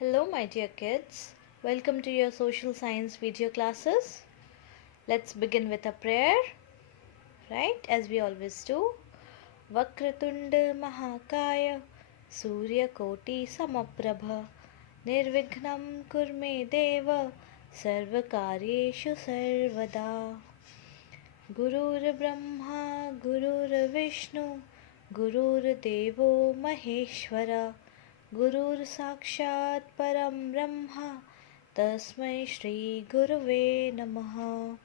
Hello, my dear kids. Welcome to your social science video classes. Let's begin with a prayer, right? As we always do. Vakratunda Mahakaya Surya Koti Samaprabha Nirvignam Kurme Deva Sarvakaryeshu Sarvada. Gurur Brahma Gurur Vishnu Gurur Devo Maheshwara Gurur Sakshat Param Brahma Tasmai Shri Gurave Namaha.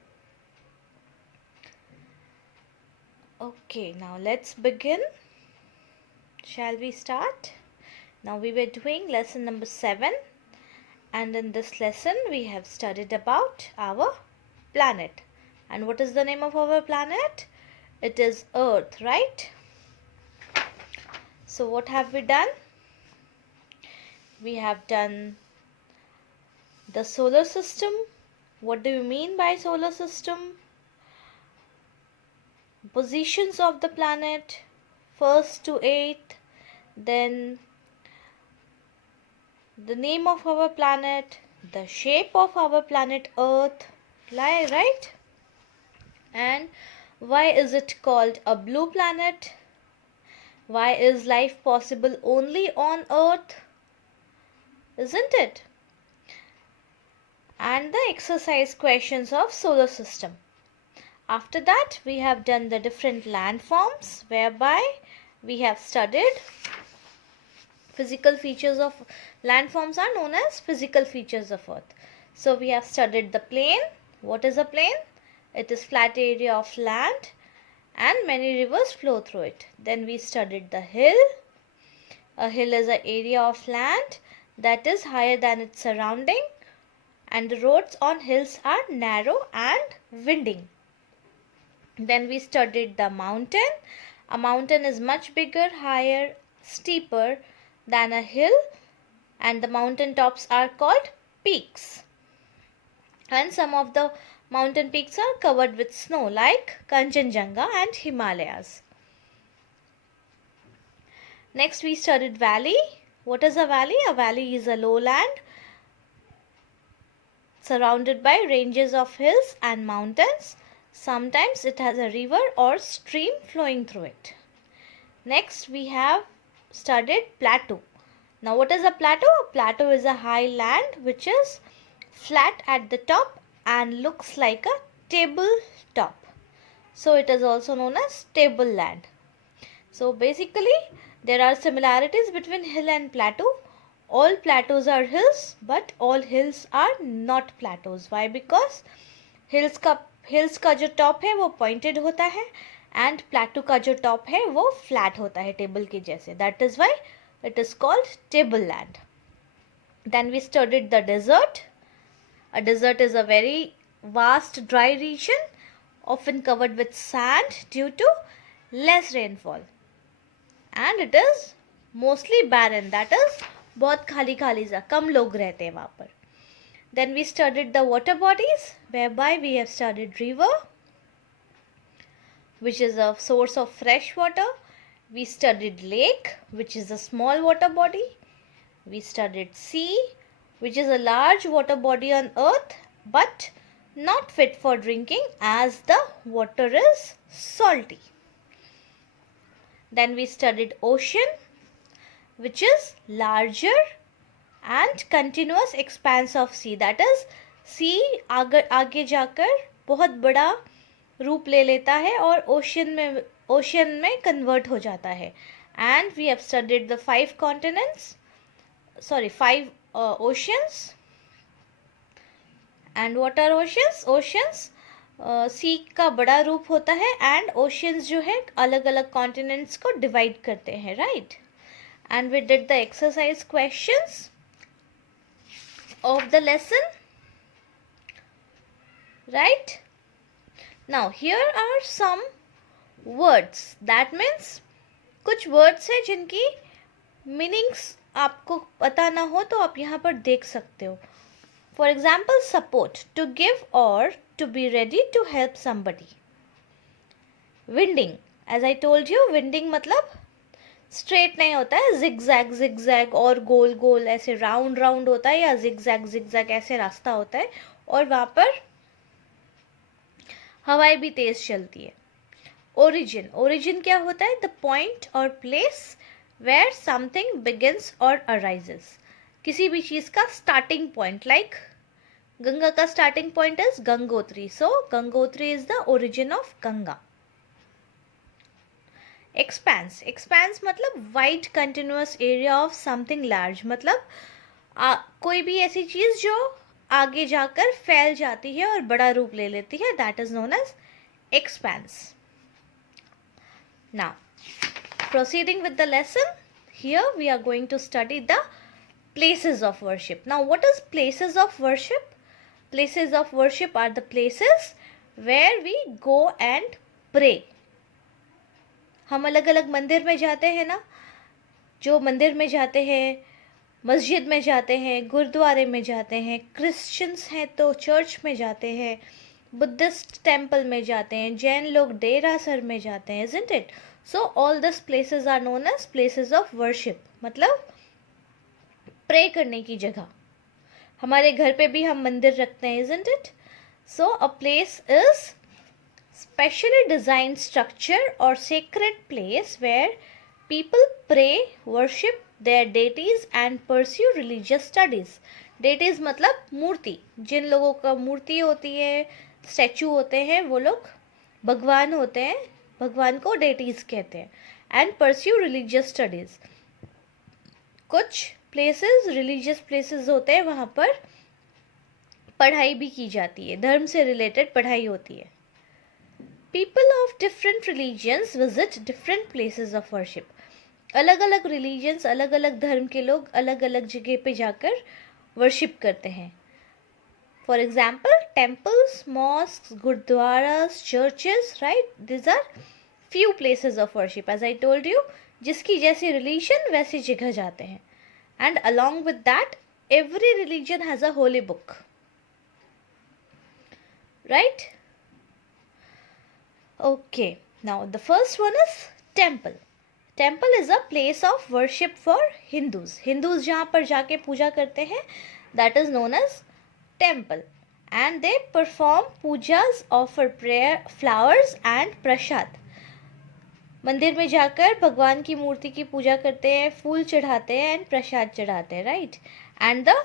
Okay, now let's begin. Shall we start? Now we were doing lesson number 7, and in this lesson we have studied about our planet. And what is the name of our planet? It is Earth, right? So what have we done? We have done the solar system. What do you mean by solar system? Positions of the planet, 1st to 8th, then the name of our planet, the shape of our planet Earth, right? And why is it called a blue planet? Why is life possible only on Earth? Isn't it? And the exercise questions of solar system. After that, we have done the different landforms, whereby we have studied physical features of landforms are known as physical features of Earth. So we have studied the plain. What is a plain? It is flat area of land and many rivers flow through it. Then we studied the hill. A hill is an area of land that is higher than its surrounding, and the roads on hills are narrow and winding. Then we studied the mountain. A mountain is much bigger, higher, steeper than a hill, and the mountain tops are called peaks. And some of the mountain peaks are covered with snow like Kanchenjunga and Himalayas. Next we studied valley. What is a valley? A valley is a lowland surrounded by ranges of hills and mountains. Sometimes it has a river or stream flowing through it. Next we have studied plateau. Now what is a plateau? A plateau is a high land which is flat at the top and looks like a table top. So it is also known as tableland. So basically there are similarities between hill and plateau. All plateaus are hills, but all hills are not plateaus. Why? Because hills का जो top है वो pointed होता है and प्लेटू का जो top है वो फ्लैट होता है टेबल के जैसे. That is why it is called table land. Then we studied the desert. A desert is a very vast dry region often covered with sand due to less rainfall, and it is mostly barren. That is बहुत खाली खाली सा, कम लोग रहते हैं वहाँ पर. Then we studied the water bodies, whereby we have studied river, which is a source of fresh water. We studied lake, which is a small water body. We studied sea, which is a large water body on earth, but not fit for drinking as the water is salty. Then we studied ocean, which is larger and continuous expanse of sea. That is, sea आगे जाकर बहुत बड़ा रूप ले लेता है और ocean में कन्वर्ट हो जाता है. And we have studied the 5 oceans. And what are oceans? Oceans सी का बड़ा रूप होता है एंड ओशियंस जो है अलग अलग कॉन्टिनेंट्स को डिवाइड करते हैं, right. And we did the exercise questions of the lesson, right? Now here are some words. That means कुछ words है जिनकी meanings आपको पता ना हो तो आप यहाँ पर देख सकते हो. For example, support, to give or to be ready to help somebody. Winding, as I told you, winding मतलब स्ट्रेट नहीं होता है, जिगजैग जिगजैग और गोल गोल ऐसे राउंड राउंड होता है, या जिगजैग जिगजैग ऐसे रास्ता होता है, और वहाँ पर हवाएं भी तेज चलती है। ओरिजिन, ओरिजिन क्या होता है? द पॉइंट और प्लेस वेयर समथिंग बिगिंस और अराइजेस, किसी भी चीज का स्टार्टिंग पॉइंट। लाइक गंगा का starting point is Gangotri, so Gangotri is the origin of Ganga. Expanse, expanse मतलब wide continuous area of something large, मतलब कोई भी ऐसी चीज जो आगे जाकर फैल जाती है और बड़ा रूप ले लेती है, that is known as expense. Now, proceeding with the lesson, here we are going to study the places of worship. Now, what is places of worship? Places of worship are the places where we go and pray. हम अलग अलग मंदिर में जाते हैं ना, जो मंदिर में जाते हैं, मस्जिद में जाते हैं, गुरुद्वारे में जाते हैं, क्रिश्चियंस हैं तो चर्च में जाते हैं, बुद्धिस्ट टेम्पल में जाते हैं, जैन लोग डेरासर में जाते हैं, isn't it? So all these places are known as places of worship, मतलब प्रे करने की जगह। हमारे घर पे भी हम मंदिर रखते हैं, isn't it? So a place is specially designed structure or sacred place where people pray, worship their deities and pursue religious studies. Deities मतलब मूर्ति, जिन लोगों का मूर्ति होती है, स्टैचू होते हैं, वो लोग भगवान होते हैं, भगवान को डेटीज कहते हैं। एंड परस्यू रिलीजियस स्टडीज, कुछ प्लेसेस रिलीजियस प्लेसेस होते हैं, वहाँ पर पढ़ाई भी की जाती है, धर्म से रिलेटेड पढ़ाई होती है। People of different religions visit different places of worship, अलग अलग रिलीजियंस, अलग अलग धर्म के लोग अलग अलग जगह पे जाकर वर्शिप करते हैं। For example, temples, mosques, gurdwaras, churches, right? These are few places of worship. As I told you, जिसकी जैसी religion वैसी जगह जाते हैं. And along with that, every religion has a holy book. Right? Okay. Now, the first one is temple. Temple is a place of worship for Hindus. Hindus जहाँ पर जाके पूजा करते हैं, that is known as temple, and they perform pujas, offer prayer, flowers and prasad. मंदिर में जाकर भगवान की मूर्ति की पूजा करते हैं, फूल चढ़ाते हैं एंड प्रसाद चढ़ाते हैं, right? And the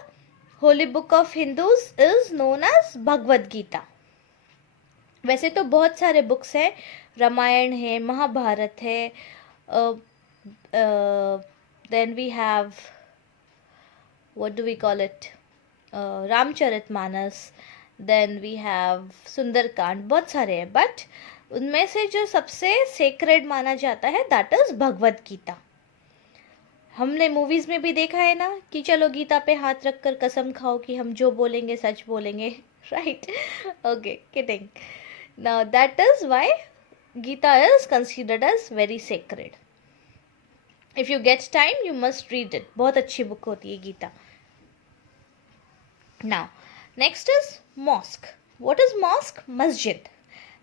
holy book of Hindus is known as Bhagavad Gita. वैसे तो बहुत सारे बुक्स हैं, रामायण है, महाभारत है, then we have what do we call it, Ramcharitmanas, then we have Sundarkand, बहुत सारे हैं, बट उनमें से जो सबसे सेक्रेड माना जाता है दैट इज भगवद गीता। हमने मूवीज में भी देखा है ना कि चलो गीता पे हाथ रखकर कसम खाओ कि हम जो बोलेंगे सच बोलेंगे, right? Okay, kidding. Now that is why Gita is considered as very sacred. If you get time you must read it, बहुत अच्छी बुक होती है Gita. Now, next is mosque. What is mosque? Masjid.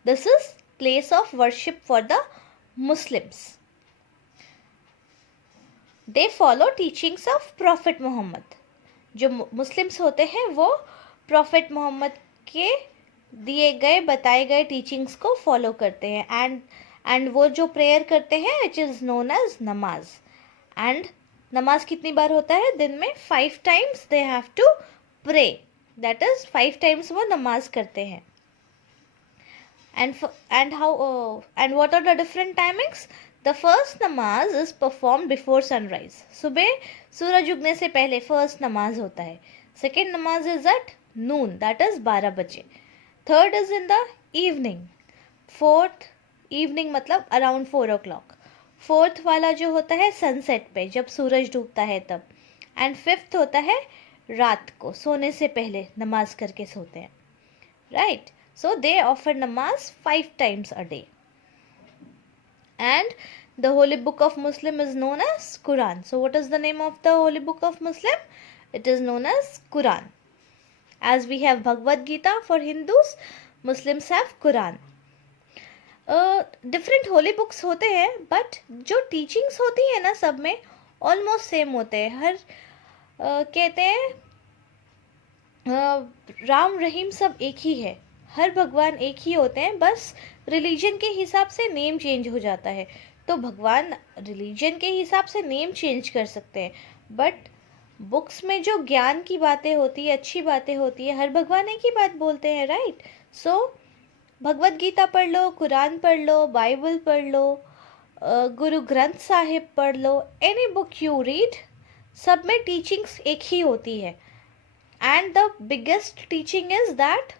This is place of worship for the Muslims. They follow teachings of Prophet Muhammad. जो Muslims होते हैं वो profit Mohammad के दिए गए बताए गए टीचिंग्स को फॉलो करते हैं, एंड वो जो प्रेयर करते हैं इट इज़ नोन एज नमाज। एंड नमाज कितनी बार होता है दिन में? 5 times they have to pray, that is 5 times वो नमाज करते हैं। and what are the different timings? The first namaz is performed before sunrise. सुबह सूरज उगने से पहले फर्स्ट नमाज होता है। सेकेंड नमाज is at noon, that is 12 बजे। Third is in the evening. Fourth evening मतलब अराउंड 4 o'clock। फोर्थ वाला जो होता है सनसेट पे, जब सूरज डूबता है तब। एंड फिफ्थ होता है रात को सोने से पहले नमाज करके सोते हैं, राइट? सो दे ऑफर नमाज 5 times a day. And the holy book of Muslim is known as Quran. So what is the name of the holy book of Muslim? It is known as Quran. As we have Bhagavad Gita for Hindus, Muslims have Quran. Different holy books होते हैं, but जो teachings होती है ना सब में almost same होते हैं. हर कहते हैं राम रहीम सब एक ही है, हर भगवान एक ही होते हैं, बस रिलीजन के हिसाब से नेम चेंज हो जाता है. तो भगवान रिलीजन के हिसाब से नेम चेंज कर सकते हैं, बट बुक्स में जो ज्ञान की बातें होती है, अच्छी बातें होती है, हर भगवान एक ही बात बोलते हैं, राइट. सो भगवत गीता पढ़ लो, कुरान पढ़ लो, बाइबल पढ़ लो, गुरु ग्रंथ साहिब पढ़ लो, एनी बुक यू रीड, सब में टीचिंग्स एक ही होती है. And the biggest teaching is that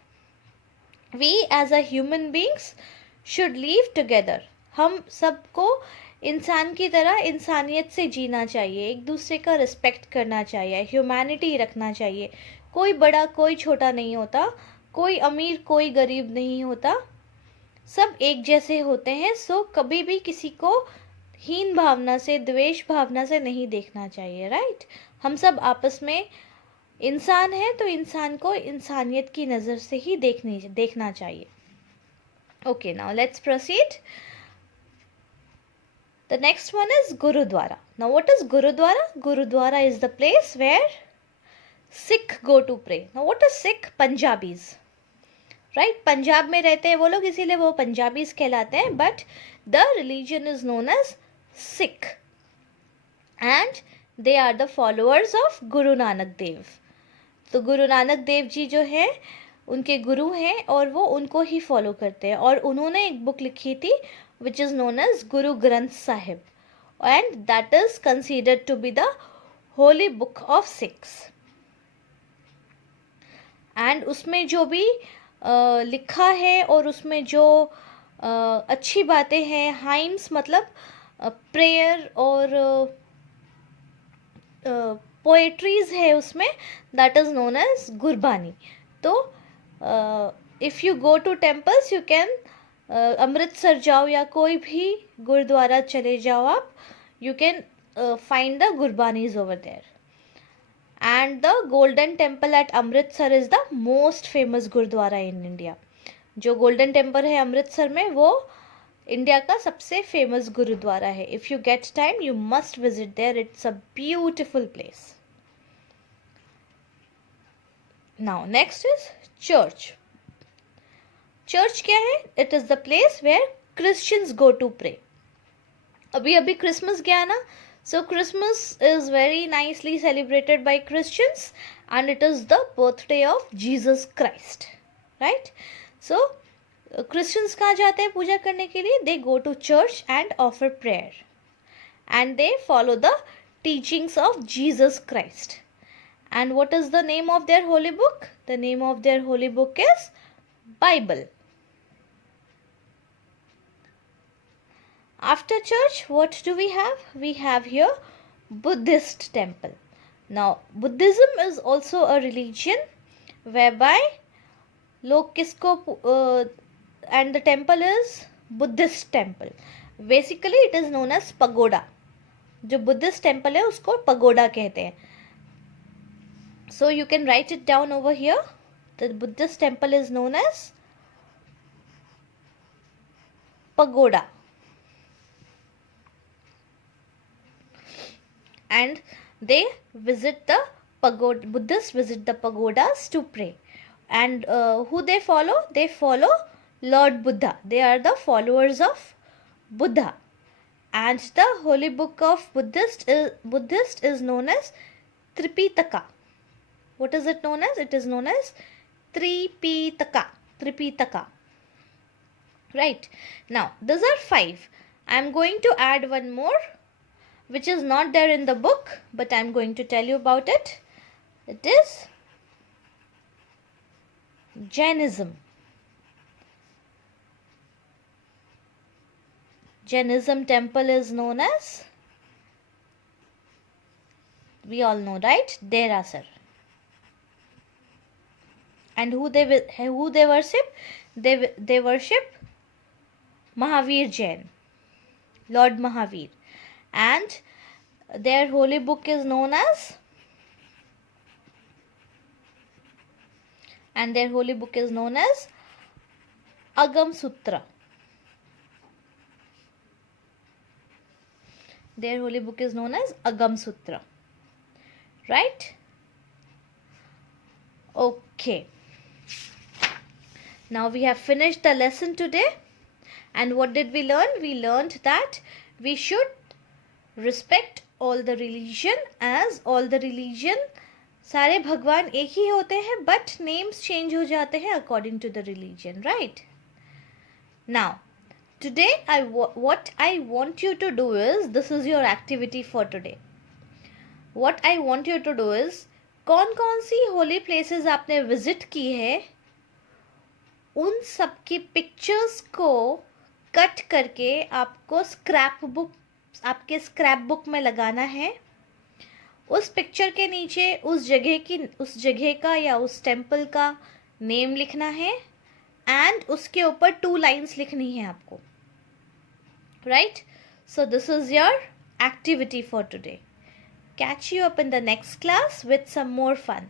we as a human beings should live together. हम सबको इंसान की तरह इंसानियत से जीना चाहिए, एक दूसरे का रिस्पेक्ट करना चाहिए, ह्यूमैनिटी रखना चाहिए. कोई बड़ा कोई छोटा नहीं होता, कोई अमीर कोई गरीब नहीं होता, सब एक जैसे होते हैं. सो कभी भी किसी को हीन भावना से, द्वेष भावना से नहीं देखना चाहिए, राइट. हम सब आपस में इंसान है, तो इंसान को इंसानियत की नज़र से ही देखना चाहिए. Okay, now let's proceed. The next one is Gurudwara. Now what is Gurudwara? Gurudwara is the place where Sikh go to pray. Now what is Sikh? Punjabis. Right? Punjab में रहते हैं वो लोग, इसीलिए वो पंजाबीज कहलाते हैं. But the religion is known as Sikh. And they are the followers of Guru Nanak Dev. तो गुरु नानक देव जी जो है उनके गुरु हैं और वो उनको ही फॉलो करते हैं. और उन्होंने एक बुक लिखी थी which is known as Guru Granth Sahib, and that is considered to be the holy book of Sikhs. and उसमें जो भी लिखा है और उसमें जो अच्छी बातें हैं, हाइम्स मतलब प्रेयर और पोएट्रीज है उसमें, that is known as Gurbani. तो if you go to temples you can Amritsar जाओ या कोई भी गुरुद्वारा चले जाओ आप, you can find the Gurbanis over there. And the Golden Temple at Amritsar is the most famous gurdwara in India. जो गोल्डन टेम्पल है अमृतसर में वो इंडिया का सबसे फेमस गुरुद्वारा है. If you get time you must visit there, it's a beautiful place. Now next is church. Church क्या है? It is the place where Christians go to pray. अभी अभी क्रिसमस गया ना, so Christmas is very nicely celebrated by Christians and it is the birthday of Jesus Christ, right. So Christians कहाँ जाते हैं पूजा करने के लिए? They go to church and offer prayer and they follow the teachings of Jesus Christ. And what is the name of their Holi book? The name of their Holi book is Bible. After church, what do we have? We have here Buddhist temple. Now, Buddhism is also a religion whereby log kisko and the temple is Buddhist temple. Basically, it is known as pagoda. जो Buddhist temple है उसको pagoda कहते हैं. So you can write it down over here. The Buddhist temple is known as pagoda. And they visit the pagoda. Buddhists visit the pagodas to pray. And who they follow? They follow Lord Buddha. They are the followers of Buddha. And the holy book of Buddhist is known as Tripitaka. What is it known as? It is known as Tripitaka. Right. Now, these are 5. I am going to add one more, which is not there in the book, but I am going to tell you about it. It is Jainism. Jainism temple is known as, we all know, right? Derasar. And who they worship? They worship Mahavir Jain, Lord Mahavir. And their holy book is known as, Agam Sutra. Their holy book is known as Agam Sutra. Right? Okay. Now we have finished the lesson today. And what did we learn? We learned that we should respect all the religion, as all the religion, सारे भगवान एक ही होते हैं, but names change हो जाते हैं according to the religion, right? Now, today what I want you to do is, this is your activity for today. What I want you to do is, कौन कौन सी holy places आपने visit की है, उन सब की पिक्चर्स को cut करके आपको आपके स्क्रैप बुक में लगाना है. उस पिक्चर के नीचे उस जगह का या उस टेम्पल का नेम लिखना है, एंड उसके ऊपर 2 लाइन्स लिखनी है आपको. Right? So this is your activity for today. Catch you up in the next class with some more fun.